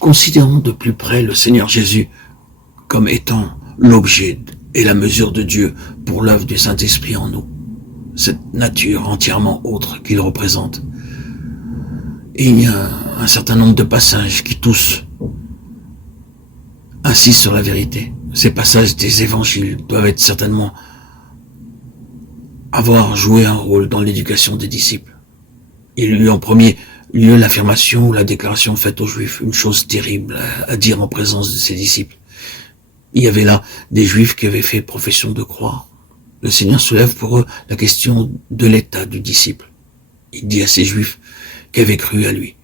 Considérons de plus près le Seigneur Jésus comme étant l'objet et la mesure de Dieu pour l'œuvre du Saint-Esprit en nous, cette nature entièrement autre qu'il représente. Et il y a un certain nombre de passages qui tous insistent sur la vérité. Ces passages des évangiles doivent être certainement avoir joué un rôle dans l'éducation des disciples. Il y a eu en premier lieu l'affirmation ou la déclaration faite aux Juifs, une chose terrible à dire en présence de ses disciples. Il y avait là des Juifs qui avaient fait profession de croire. Le Seigneur soulève pour eux la question de l'état du disciple. Il dit à ces Juifs qui avaient cru à lui.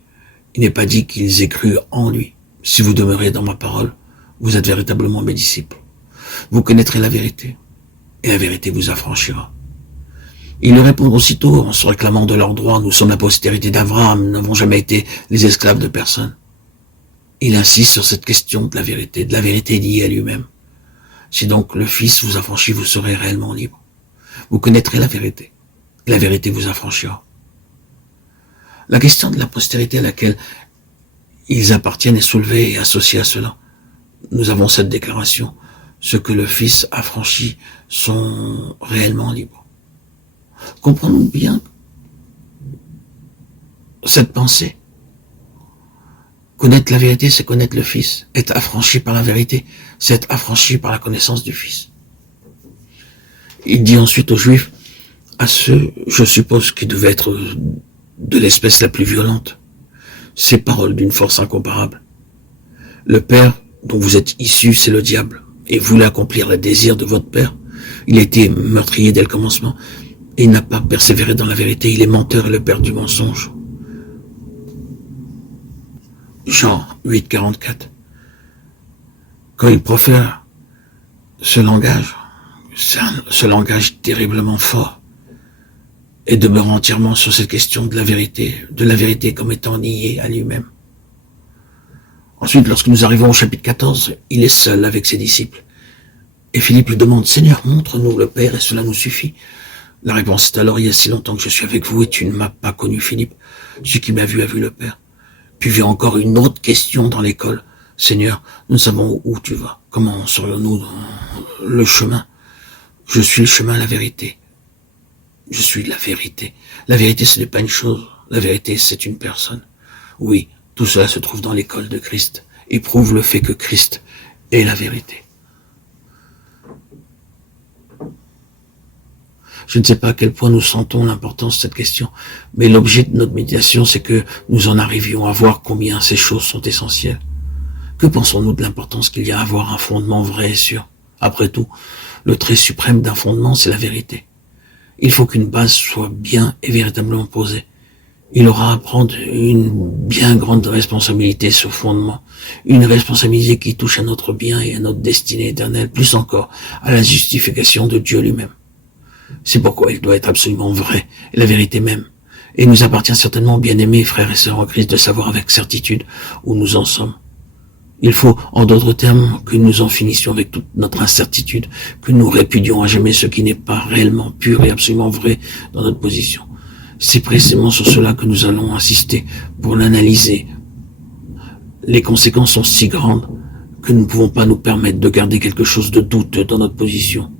Il n'est pas dit qu'ils aient cru en lui. Si vous demeurez dans ma parole, vous êtes véritablement mes disciples. Vous connaîtrez la vérité, et la vérité vous affranchira. Ils lui répondent aussitôt en se réclamant de leurs droits. Nous sommes la postérité d'Abraham, nous n'avons jamais été les esclaves de personne. Il insiste sur cette question de la vérité liée à lui-même. Si donc le Fils vous affranchit, vous serez réellement libre. Vous connaîtrez la vérité, et la vérité vous affranchira. La question de la postérité à laquelle ils appartiennent est soulevée et associée à cela. Nous avons cette déclaration. Ceux que le Fils affranchit sont réellement libres. Comprenons bien cette pensée. Connaître la vérité, c'est connaître le Fils. Être affranchi par la vérité, c'est être affranchi par la connaissance du Fils. Il dit ensuite aux Juifs, à ceux, je suppose, qui devaient être de l'espèce la plus violente, ces paroles d'une force incomparable. Le Père dont vous êtes issus, c'est le diable, et voulait accomplir le désir de votre Père. Il a été meurtrier dès le commencement, et il n'a pas persévéré dans la vérité, il est menteur et le père du mensonge. Jean 8, 44. Quand il profère ce langage terriblement fort, et demeure entièrement sur cette question de la vérité comme étant liée à lui-même. Ensuite, lorsque nous arrivons au chapitre 14, il est seul avec ses disciples. Et Philippe lui demande, Seigneur, montre-nous le Père et cela nous suffit. La réponse est alors, il y a si longtemps que je suis avec vous et tu ne m'as pas connu, Philippe. Celui qui m'a vu a vu le Père. Puis vient encore une autre question dans l'école. Seigneur, nous savons où tu vas. Comment serions-nous dans le chemin? Je suis le chemin, la vérité. Je suis la vérité. La vérité, ce n'est pas une chose. La vérité, c'est une personne. Oui, tout cela se trouve dans l'école de Christ et prouve le fait que Christ est la vérité. Je ne sais pas à quel point nous sentons l'importance de cette question, mais l'objet de notre méditation, c'est que nous en arrivions à voir combien ces choses sont essentielles. Que pensons-nous de l'importance qu'il y a à avoir un fondement vrai et sûr? Après tout, le trait suprême d'un fondement, c'est la vérité. Il faut qu'une base soit bien et véritablement posée. Il aura à prendre une bien grande responsabilité, ce fondement. Une responsabilité qui touche à notre bien et à notre destinée éternelle, plus encore à la justification de Dieu lui-même. C'est pourquoi il doit être absolument vrai, et la vérité même. Et il nous appartient certainement, bien-aimés frères et sœurs en Christ, de savoir avec certitude où nous en sommes. Il faut, en d'autres termes, que nous en finissions avec toute notre incertitude, que nous répudions à jamais ce qui n'est pas réellement pur et absolument vrai dans notre position. C'est précisément sur cela que nous allons insister pour l'analyser. Les conséquences sont si grandes que nous ne pouvons pas nous permettre de garder quelque chose de douteux dans notre position.